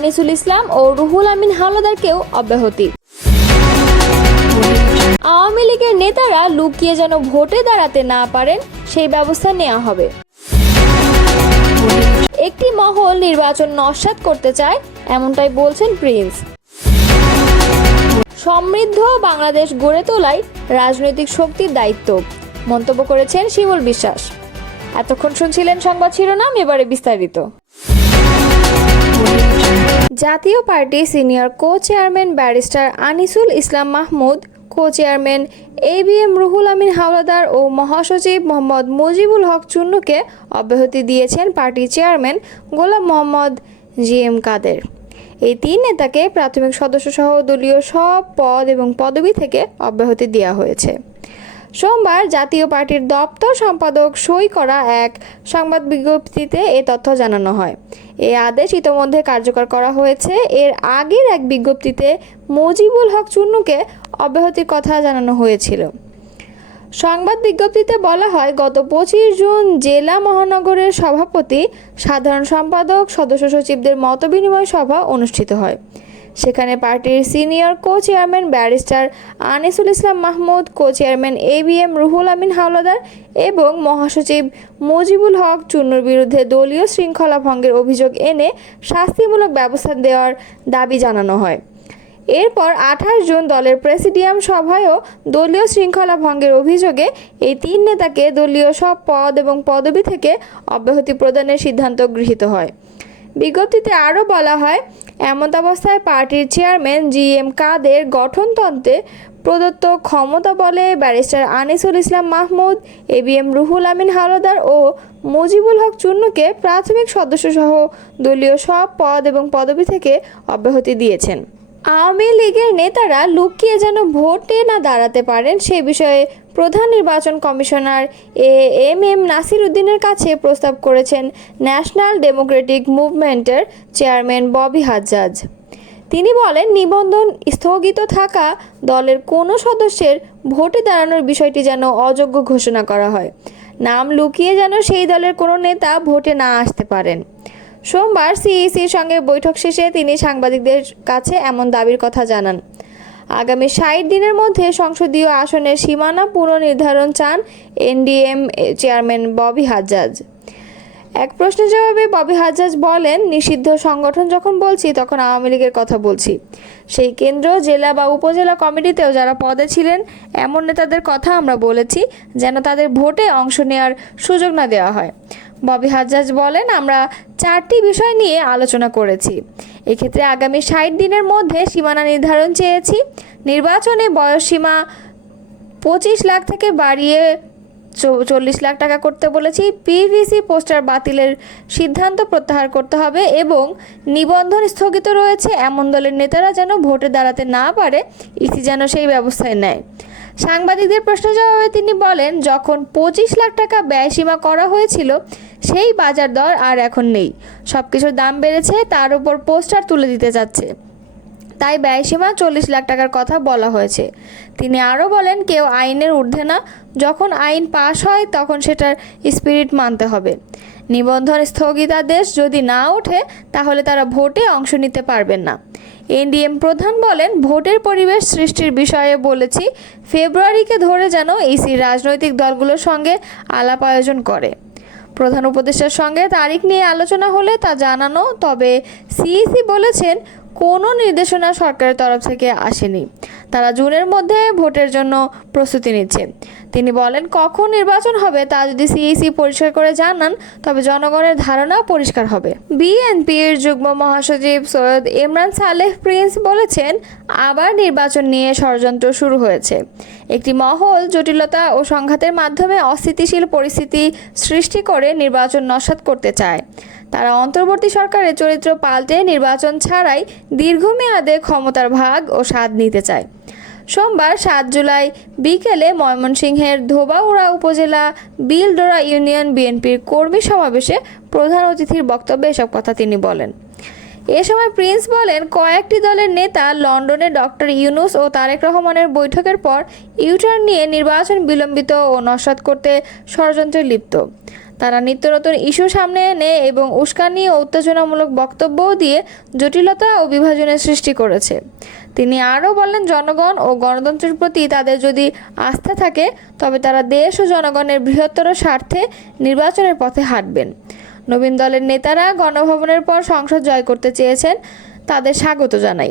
আনিসুল ইসলাম ও রুহুল আমিন হাওলাদারকেও অব্যাহতি। আওয়ামী লীগের নেতারা লুকিয়ে যেন ভোটে দাঁড়াতে না পারেন সেই ব্যবস্থা নেওয়া হবে। একটি মহল নির্বাচন নস্যাৎ করতে চায়, এমনটাই বলছেন প্রিন্স। সমৃদ্ধ বাংলাদেশ গড়ে তোলায় রাজনৈতিক শক্তির দায়িত্ব, মন্তব্য করেছেন শিমুল বিশ্বাস। এতক্ষণ শুনছিলেন সংবাদ শিরোনাম, এবারে বিস্তারিত। Jatiya Party senior co chairman barrister Anisul Islam Mahmud, co chairman ABM Ruhul Amin Howlader ও মহাসচিব মোহাম্মদ মুজিবুল হক চুন্নুকে অব্যাহতি দিয়েছেন party chairman Golam Mohammad GM Kader. এই তিন নেতাকে প্রাথমিক সদস্যসহ দলীয় সব পদ এবং পদবি থেকে অব্যাহতি দেওয়া হয়েছে। সোমবার জাতীয় পার্টির দপ্তর সম্পাদক সই করা এক সংবাদ বিজ্ঞপ্তিতে এ তথ্য জানানো হয়। এই আদেশ ইতোমধ্যে কার্যকর করা হয়েছে। এর আগের এক বিজ্ঞপ্তিতে মুজিবুল হক চুন্নুকে অব্যাহতির কথা জানানো হয়েছিল। সংবাদ বিজ্ঞপ্তিতে বলা হয়, গত 25 জুন জেলা মহানগরের সভাপতি, সাধারণ সম্পাদক, সদস্য সচিবদের মতবিনিময় সভা অনুষ্ঠিত হয়। সেখানে পার্টির senior co chairman barrister Anisul Islam Mahmud, co chairman ABM Ruhul Amin Howlader এবং মহাসচিব মুজিবুল হক চুন্নুর বিরুদ্ধে দলীয় শৃঙ্খলা ভঙ্গের অভিযোগ এনে শাস্তিমূলক ব্যবস্থা দেওয়ার দাবি জানানো হয়। এরপর 28 জুন দলের প্রেসিডিয়াম সভায়ও দলীয় শৃঙ্খলা ভঙ্গের অভিযোগে এই তিন নেতাকে দলীয় সব পদ এবং পদবি থেকে অব্যাহতি প্রদানের সিদ্ধান্ত গৃহীত হয়। বিজ্ঞপ্তিতে আরও বলা হয়, এমতাবস্থায় পার্টির চেয়ারম্যান GM কাদের গঠনতন্ত্রে প্রদত্ত ক্ষমতা বলে ব্যারিস্টার আনিসুল ইসলাম মাহমুদ, ABM রুহুল আমিন হাওলাদার ও মুজিবুল হক চুন্নুকে প্রাথমিক সদস্যসহ দলীয় সব পদ এবং পদবি থেকে অব্যাহতি দিয়েছেন। আওয়ামী লীগের নেতারা লুকিয়ে যেন ভোটে না দাঁড়াতে পারেন সে বিষয়ে প্রধান নির্বাচন কমিশনার AM নাসির উদ্দিনের কাছে প্রস্তাব করেছেন ন্যাশনাল ডেমোক্রেটিক মুভমেন্টের চেয়ারম্যান ববি হাজ্জাজ। তিনি বলেন, নিবন্ধন স্থগিত থাকা দলের কোনো সদস্যের ভোটে দাঁড়ানোর বিষয়টি যেন অযোগ্য ঘোষণা করা হয়। নাম লুকিয়ে যেন সেই দলের কোনো নেতা ভোটে না আসতে পারেন। সোমবার CECর সঙ্গে বৈঠক শেষে তিনি সাংবাদিকদের কাছে এমন দাবির কথা জানান। আগামী 60 দিনের মধ্যে সংসদীয় আসনের সীমানা পুনর্নির্ধারণ চান NDM চেয়ারম্যান ববি হাজ্জাজ। এক প্রশ্নের জবাবে ববি হাজ্জাজ বলেন, নিষিদ্ধ সংগঠন যখন বলছি তখন আওয়ামী লীগের কথা বলছি। সেই কেন্দ্র, জেলা বা উপজেলা কমিটিতেও যারা পদে ছিলেন এমন নেতাদের কথা আমরা বলেছি যেন তাদের ভোটে অংশ নেওয়ার সুযোগ না দেওয়া হয়। ববি হাজ্জাজ বলেন, আমরা 4টি বিষয় নিয়ে আলোচনা করেছি। এক্ষেত্রে আগামী 60 দিনের মধ্যে সীমানা নির্ধারণ চেয়েছি। নির্বাচনে বয়সসীমা 25 লাখ থেকে বাড়িয়ে 40 লাখ টাকা করতে বলেছি। PVC পোস্টার বাতিলের সিদ্ধান্ত প্রত্যাহার করতে হবে এবং নিবন্ধন স্থগিত রয়েছে এমন দলের নেতারা যেন ভোটে দাঁড়াতে না পারে, ইসি যেন সেই ব্যবস্থায় নেয়। সাংবাদিকদের প্রশ্নের জবাবে তিনি বলেন, যখন 25 লাখ টাকা ব্যয়সীমা করা হয়েছিল সেই বাজার দর আর এখন নেই। সব কিছুর দাম বেড়েছে, তার উপর পোস্টার তুলে দিতে যাচ্ছে, তাই ব্যয়সীমা 40 লাখ টাকার কথা বলা হয়েছে। তিনি আরও বলেন, কেউ আইনের ঊর্ধ্বে না, যখন আইন পাশ হয় তখন সেটার স্পিরিট মানতে হবে। নিবন্ধন স্থগিতাদেশ যদি না ওঠে তাহলে তারা ভোটে অংশ নিতে পারবেন না। NDM প্রধান বলেন, ভোটের পরিবেশ সৃষ্টির বিষয়ে বলেছি, ফেব্রুয়ারিকে ধরে যেন ইসি রাজনৈতিক দলগুলোর সঙ্গে আলাপ আয়োজন করে। প্রধান উপদেষ্টার সঙ্গে তারিখ নিয়ে আলোচনা হলে তা জানানো, তবে CEC বলেছেন কোনো নির্দেশনা সরকারের তরফ থেকে আসেনি। তারা জুনের মধ্যে ভোটের জন্য প্রস্তুতি নিচ্ছে। তিনি বলেন, কখন নির্বাচন হবে তা যদি CEC পরিষ্কার করে জানান তবে জনগণের ধারণা পরিষ্কার হবে। বিএনপির যুগ্ম মহাসচিব সৈয়দ ইমরান সালেহ প্রিন্স বলেছেন, আবার নির্বাচন নিয়ে ষড়যন্ত্র শুরু হয়েছে। একটি মহল জটিলতা ও সংঘাতের মাধ্যমে অস্থিতিশীল পরিস্থিতি সৃষ্টি করে নির্বাচন নস্যাৎ করতে চায়। তারা অন্তর্বর্তী সরকারের চরিত্র পাল্টে নির্বাচন ছাড়াই দীর্ঘমেয়াদে ক্ষমতার ভাগ ও স্বাদ নিতে চায়। সোমবার 7 জুলাই বিকেলে ময়মনসিংহের ধোবাউড়া উপজেলা বিলডোরা ইউনিয়ন বিএনপির কর্মী সমাবেশে প্রধান অতিথির বক্তব্যে এসব কথা তিনি বলেন। এ সময় প্রিন্স বলেন, কয়েকটি দলের নেতা লন্ডনে ডক্টর ইউনূস ও তারেক রহমানের বৈঠকের পর ইউটার্ন নিয়ে নির্বাচন বিলম্বিত ও নস্যাৎ করতে ষড়যন্ত্রে লিপ্ত। তারা নিত্য নতুন ইস্যু সামনে এনে এবং উস্কানি ও উত্তেজনামূলক বক্তব্যও দিয়ে জটিলতা ও বিভাজনের সৃষ্টি করেছে। তিনি আরও বলেন, জনগণ ও গণতন্ত্রের প্রতি তাদের যদি আস্থা থাকে তবে তারা দেশ ও জনগণের বৃহত্তর স্বার্থে নির্বাচনের পথে হাঁটবেন। নবীন দলের নেতারা গণভবনের পর সংসদ জয় করতে চেয়েছেন, তাদের স্বাগত জানাই।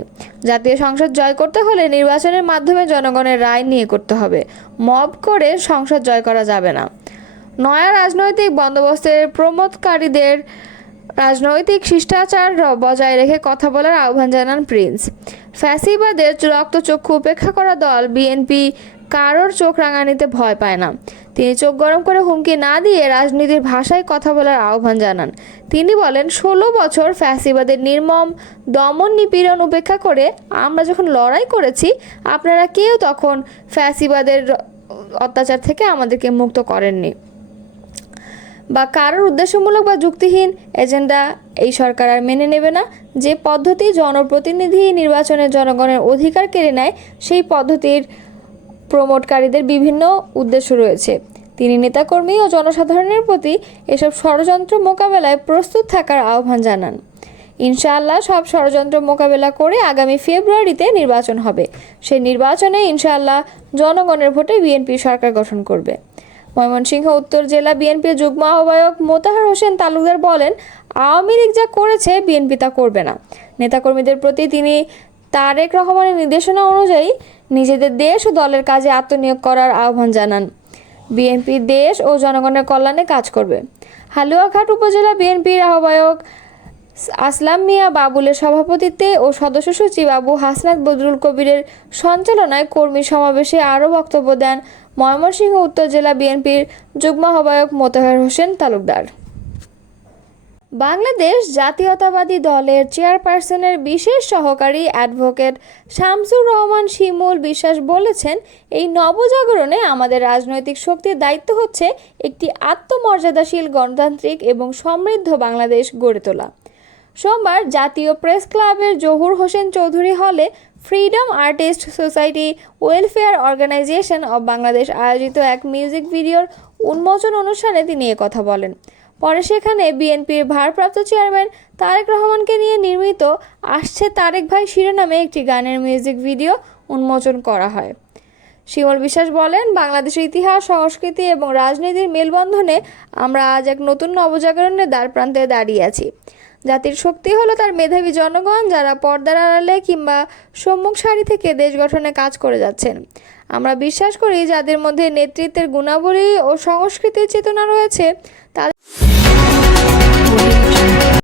জাতীয় সংসদ জয় করতে হলে নির্বাচনের মাধ্যমে জনগণের রায় নিয়ে করতে হবে, মব করে সংসদ জয় করা যাবে না। নয়া রাজনৈতিক বন্দোবস্তের প্রমোদকারীদের রাজনৈতিক শিষ্টাচার বজায় রেখে কথা বলার আহ্বান জানান প্রিন্স। ফ্যাসিবাদের রক্তচক্ষু উপেক্ষা করা দল বিএনপি কারোর চোখ রাঙানিতে ভয় পায় না। তিনি চোখ গরম করে হুমকি না দিয়ে রাজনীতির ভাষায় কথা বলার আহ্বান জানান। তিনি বলেন, 16 বছর ফ্যাসিবাদের নির্মম দমন নিপীড়ন উপেক্ষা করে আমরা যখন লড়াই করেছি, আপনারা কেউ তখন ফ্যাসিবাদের অত্যাচার থেকে আমাদেরকে মুক্ত করেননি। বা কারোর উদ্দেশ্যমূলক বা যুক্তিহীন এজেন্ডা এই সরকার আর মেনে নেবে না। যে পদ্ধতি জনপ্রতিনিধি নির্বাচনে জনগণের অধিকার কেড়ে নেয়, সেই পদ্ধতির প্রমোটকারীদের বিভিন্ন উদ্দেশ্য রয়েছে। তিনি নেতাকর্মী ও জনসাধারণের প্রতি এসব ষড়যন্ত্র মোকাবেলায় প্রস্তুত থাকার আহ্বান জানান। ইনশাআল্লাহ সব ষড়যন্ত্র মোকাবেলা করে আগামী ফেব্রুয়ারিতে নির্বাচন হবে। সেই নির্বাচনে ইনশাআল্লাহ জনগণের ভোটে বিএনপি সরকার গঠন করবে। ময়মনসিংহ উত্তর জেলা বিএনপির যুগ্ম আহ্বায়ক মোতাহার হোসেন তালুকদার বলেন, আওয়ামী লীগ যা করেছে বিএনপি তা করবে না। নেতাকর্মীদের প্রতি তিনি তারেক রহমানের নির্দেশনা অনুযায়ী নিজেদের দেশ ও দলের কাজে আত্মনিয়োগ করার আহ্বান জানান। বিএনপি দেশ ও জনগণের কল্যাণে কাজ করবে। হালুয়াঘাট উপজেলা বিএনপির আহ্বায়ক আসলাম মিয়া বাবুলের সভাপতিত্বে ও সদস্য সচিব আবু হাসনাত বদরুল কবিরের সঞ্চালনায় কর্মী সমাবেশে আরও বক্তব্য দেন ময়মনসিংহ উত্তর জেলা বিএনপির যুগ্ম আহ্বায়ক মোতাহার হোসেন তালুকদার। বাংলাদেশ জাতীয়তাবাদী দলের চেয়ারপারসনের বিশেষ সহকারী অ্যাডভোকেট শামসুর রহমান শিমুল বিশ্বাস বলেছেন, এই নবজাগরণে আমাদের রাজনৈতিক শক্তির দায়িত্ব হচ্ছে একটি আত্মমর্যাদাশীল, গণতান্ত্রিক এবং সমৃদ্ধ বাংলাদেশ গড়ে তোলা। সোমবার জাতীয় প্রেস ক্লাবের জহুর হোসেন চৌধুরী হলে freedom artist society welfare organization of Bangladesh আয়োজিত এক মিউজিক ভিডিওর উন্মোচন অনুষ্ঠানে তিনি কথা বলেন। পরে সেখানে বিএনপির ভারপ্রাপ্ত চেয়ারম্যান তারেক রহমানকে নিয়ে নির্মিত আসছে তারেক ভাই শিরোনামে একটি গানের মিউজিক ভিডিও উন্মোচন করা হয়। শিমুল বিশ্বাস বলেন, বাংলাদেশের ইতিহাস, সংস্কৃতি এবং রাজনীতির মেলবন্ধনে আমরা আজ এক নতুন নবজাগরণের দ্বারপ্রান্তে দাঁড়িয়ে আছি। জাতির শক্তি হলো তার মেধাবী জনগণ, যারা পর্দার আড়ালে কিংবা সম্মুখ সারি থেকে দেশ গঠনে কাজ করে যাচ্ছেন। আমরা বিশ্বাস করি, যাদের মধ্যে নেতৃত্বের গুণাবলী ও সংস্কৃতির চেতনা রয়েছে, তাদের